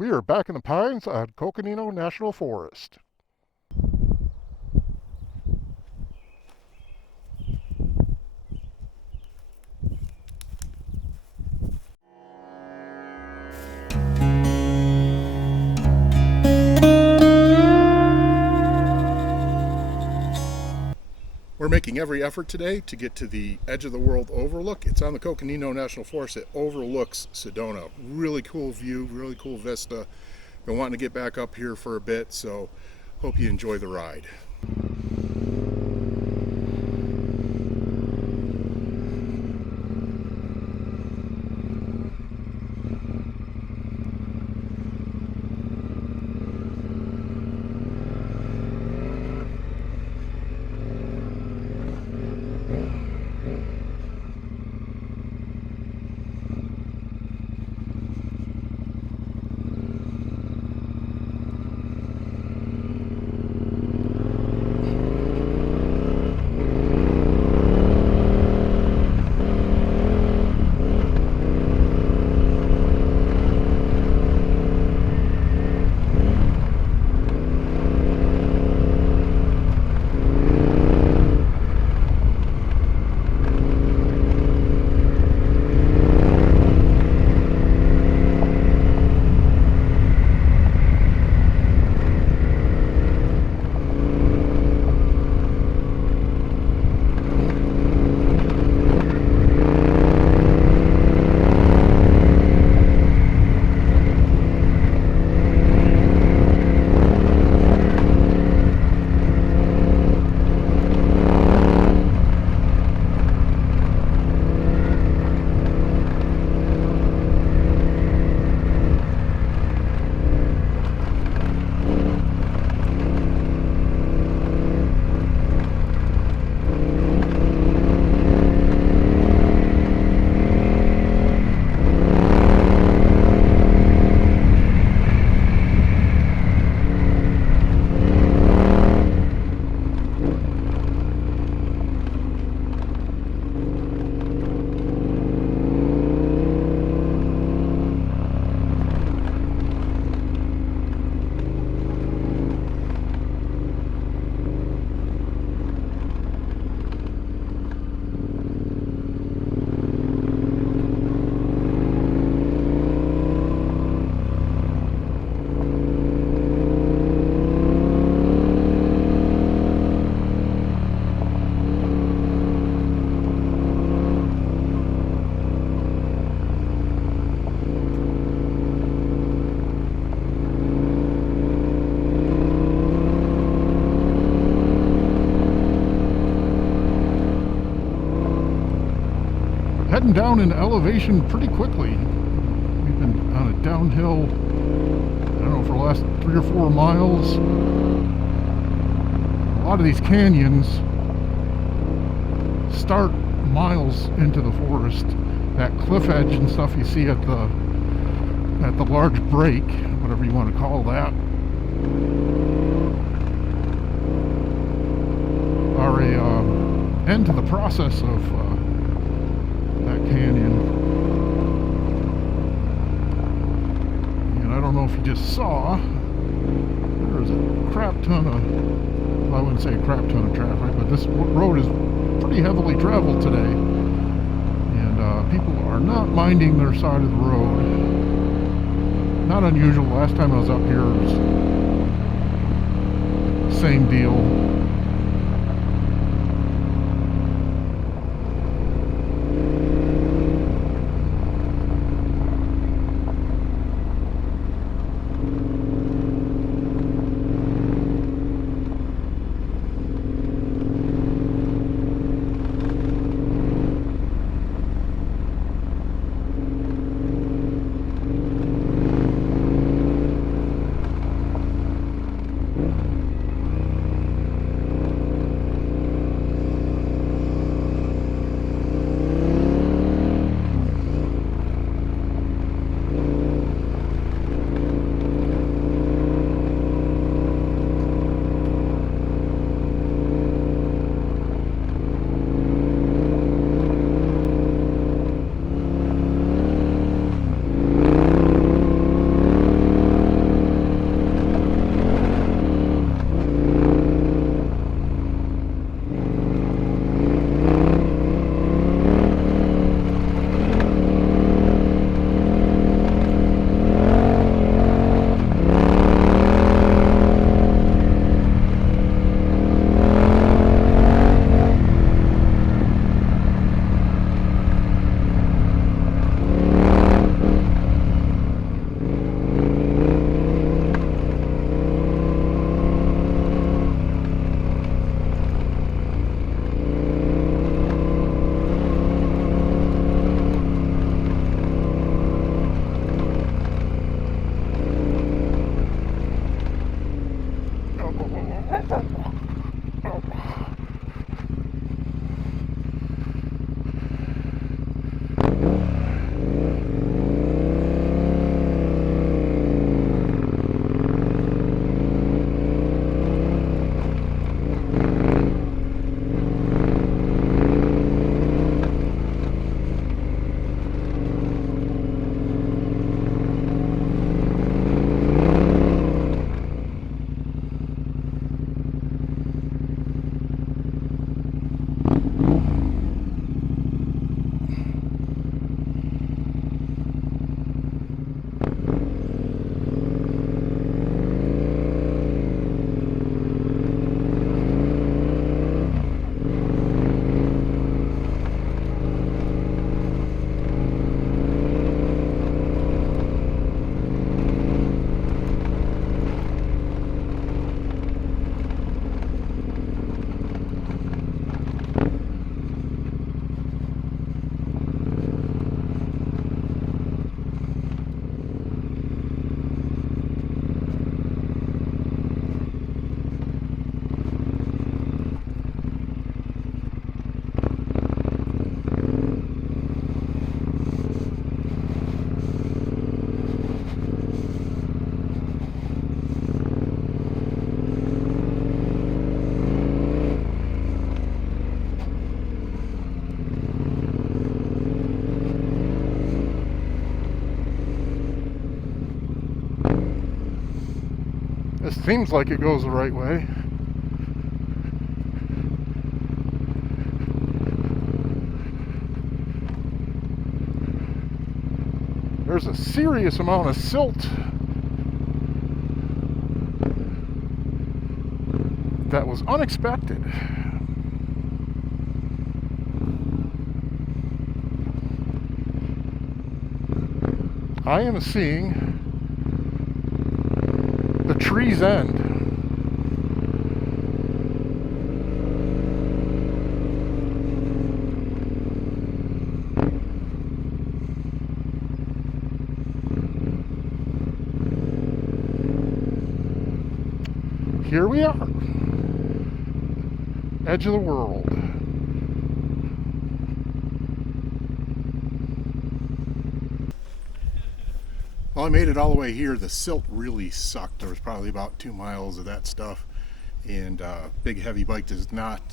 We are back in the pines on Coconino National Forest. We're making every effort today to get to the edge of the world overlook. It's on the Coconino National Forest. It overlooks Sedona. Really cool view, really cool vista. Been wanting to get back up here for a bit, so hope you enjoy the ride. Heading down in elevation pretty quickly. We've been on a downhill, I don't know, for the last 3 or 4 miles. A lot of these canyons start miles into the forest. That cliff edge and stuff you see at the large break, whatever you want to call that, are a end to the process of that canyon. And I don't know if you just saw, there's a crap ton of, well, I wouldn't say a crap ton of traffic, but this road is pretty heavily traveled today. And people are not minding their side of the road. Not unusual. Last time I was up here, it was same deal. Seems like it goes the right way. There's a serious amount of silt that was unexpected. I am seeing the tree's end. Here we are, edge of the world. Well, I made it all the way here. The silt really sucked. There was probably about 2 miles of that stuff, and big heavy bike does not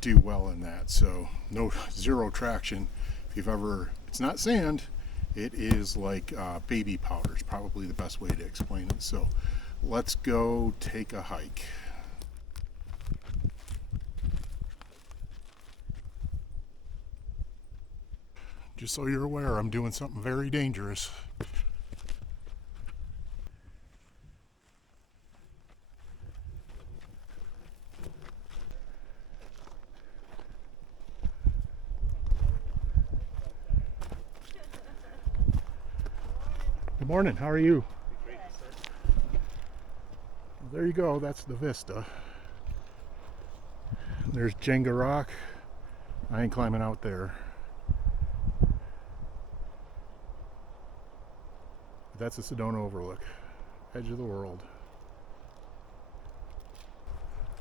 do well in that. So zero traction. If you've ever, it's not sand. It is like baby powder is probably the best way to explain it. So let's go take a hike. Just so you're aware, I'm doing something very dangerous. Good morning, how are you? Great, sir. Well, there you go, that's the vista. There's Jenga Rock. I ain't climbing out there. That's the Sedona overlook, edge of the world.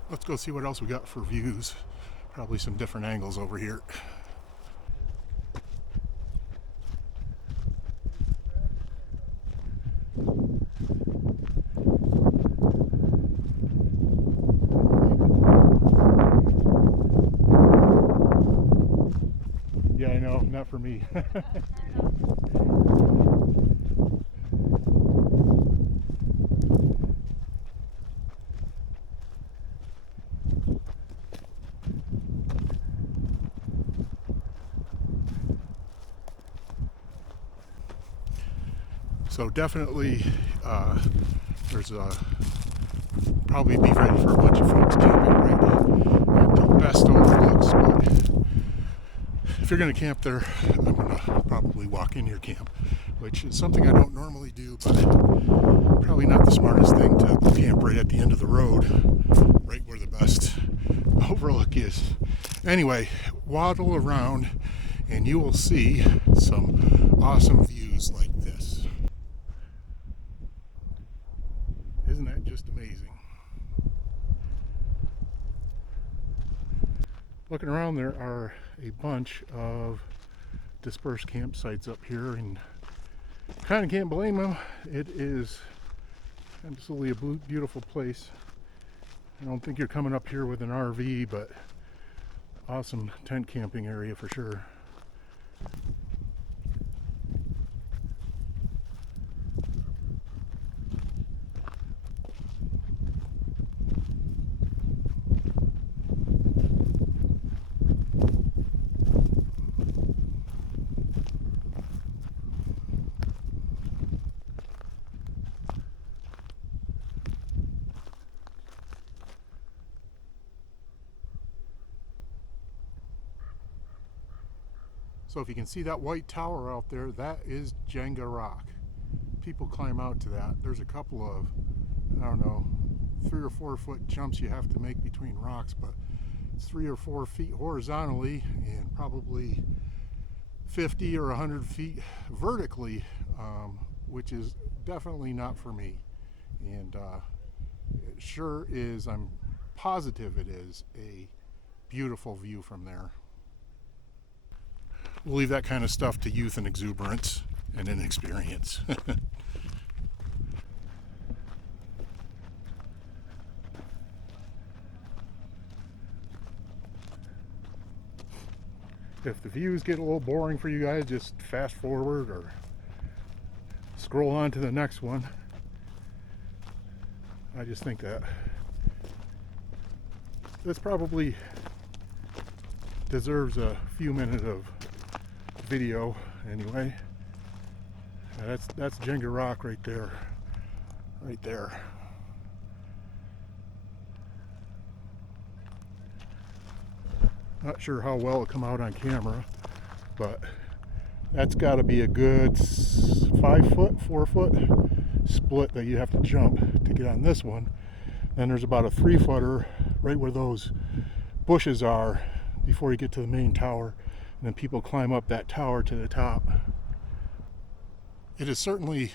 Let's go see what else we got for views. Probably some different angles over here. Yeah, I know, not for me. So definitely, there's probably be ready for a bunch of folks camping right at the best overlooks. But if you're going to camp there, I'm going to probably walk in your camp, which is something I don't normally do, but probably not the smartest thing to camp right at the end of the road, right where the best overlook is. Anyway, waddle around and you will see some awesome views like this. Isn't that just amazing? Looking around, there are a bunch of dispersed campsites up here, and kind of can't blame them. It is absolutely a beautiful place. I don't think you're coming up here with an RV, but awesome tent camping area for sure. So if you can see that white tower out there, that is Jenga Rock. People climb out to that. There's a couple of, I don't know, 3 or 4 foot jumps you have to make between rocks, but it's 3 or 4 feet horizontally and probably 50 or 100 feet vertically, which is definitely not for me. And it sure is, I'm positive it is a beautiful view from there. We'll leave that kind of stuff to youth and exuberance and inexperience. If the views get a little boring for you guys, just fast forward or scroll on to the next one. I just think that this probably deserves a few minutes of video anyway. That's Jenga Rock right there. Right there. Not sure how well it'll come out on camera, but that's got to be a good 5 foot, 4 foot split that you have to jump to get on this one. Then there's about a 3 footer right where those bushes are before you get to the main tower, and then people climb up that tower to the top. It is certainly,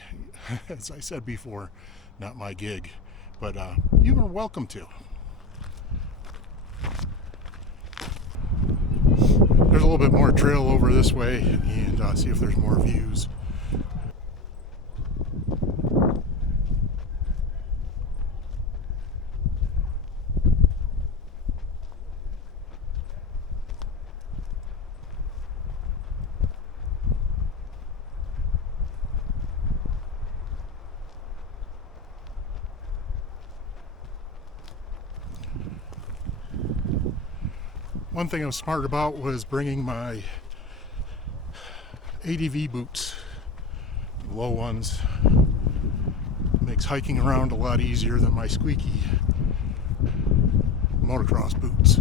as I said before, not my gig, but you are welcome to. There's a little bit more trail over this way, and see if there's more views. One thing I was smart about was bringing my ADV boots, low ones. Makes hiking around a lot easier than my squeaky motocross boots.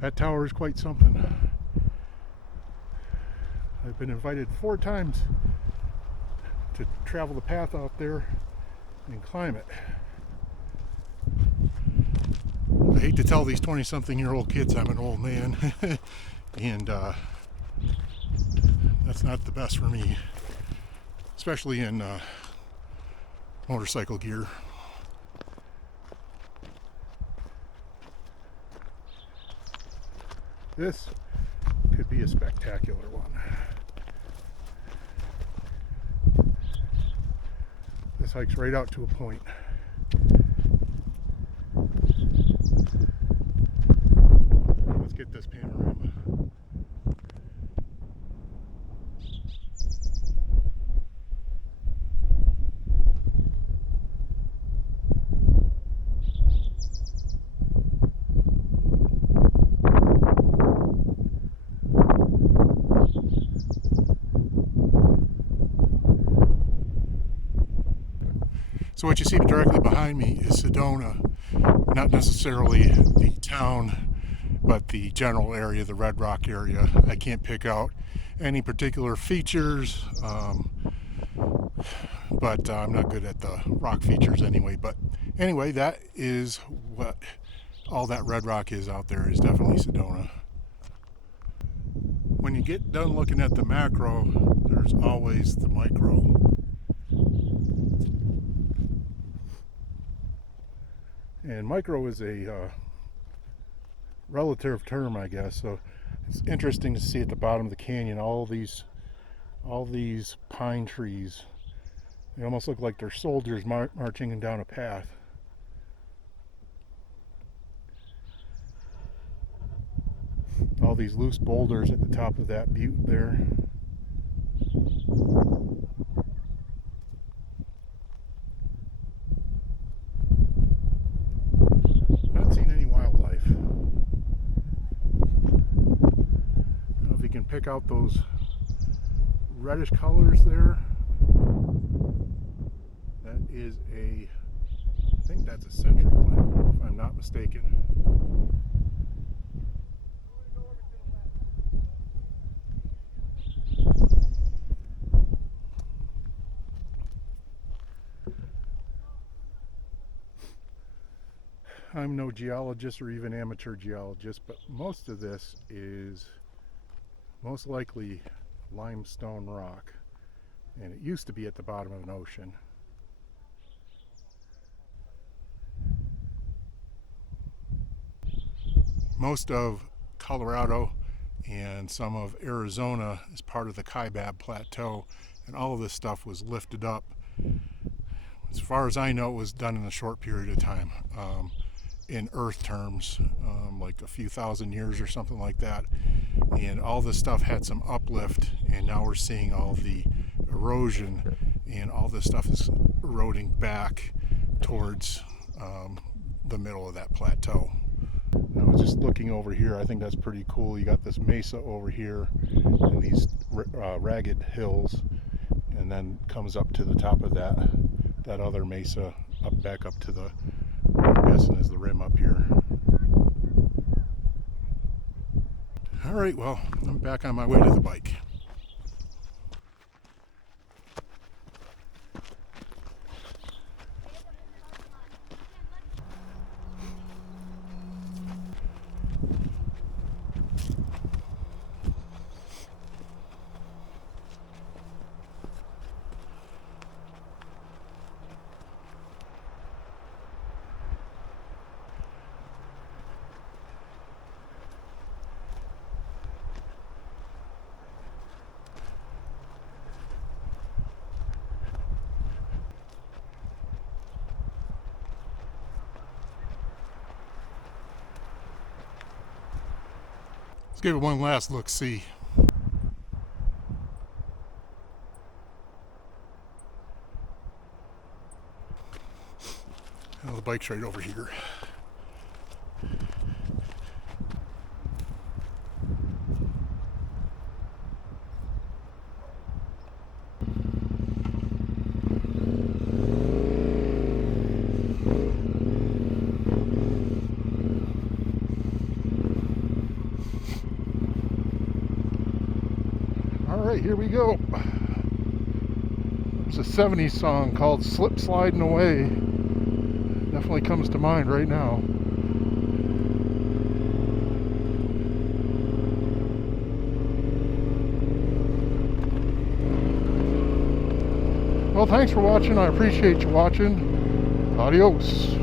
That tower is quite something. I've been invited 4 times to travel the path out there and climb it. I hate to tell these 20-something-year-old kids I'm an old man, and that's not the best for me, especially in motorcycle gear. This could be a spectacular one. This hikes right out to a point. Let's get this panorama. So what you see directly behind me is Sedona, not necessarily the town, but the general area, the Red Rock area. I can't pick out any particular features, but I'm not good at the rock features anyway. But anyway, that is what all that Red Rock is out there, is definitely Sedona. When you get done looking at the macro, there's always the micro. And micro is a relative term, I guess. So it's interesting to see at the bottom of the canyon all these pine trees. They almost look like they're soldiers marching down a path. All these loose boulders at the top of that butte there. Not seen any wildlife. I don't know if you can pick out those reddish colors there. That is I think that's a century plant, if I'm not mistaken. I'm no geologist or even amateur geologist, but most of this is most likely limestone rock, and it used to be at the bottom of an ocean. Most of Colorado and some of Arizona is part of the Kaibab Plateau, and all of this stuff was lifted up. As far as I know, it was done in a short period of time, in earth terms, like a few thousand years or something like that. And all this stuff had some uplift, and now we're seeing all the erosion, and all this stuff is eroding back towards the middle of that plateau. I was just looking over here. I think that's pretty cool. You got this mesa over here and these ragged hills, and then comes up to the top of that other mesa, back up to the, what I'm guessing is the rim up here. All right, well, I'm back on my way to the bike. Let's give it one last look-see. Well, the bike's right over here. Alright, here we go. There's a 70s song called Slip Sliding Away. Definitely comes to mind right now. Well, thanks for watching. I appreciate you watching. Adios.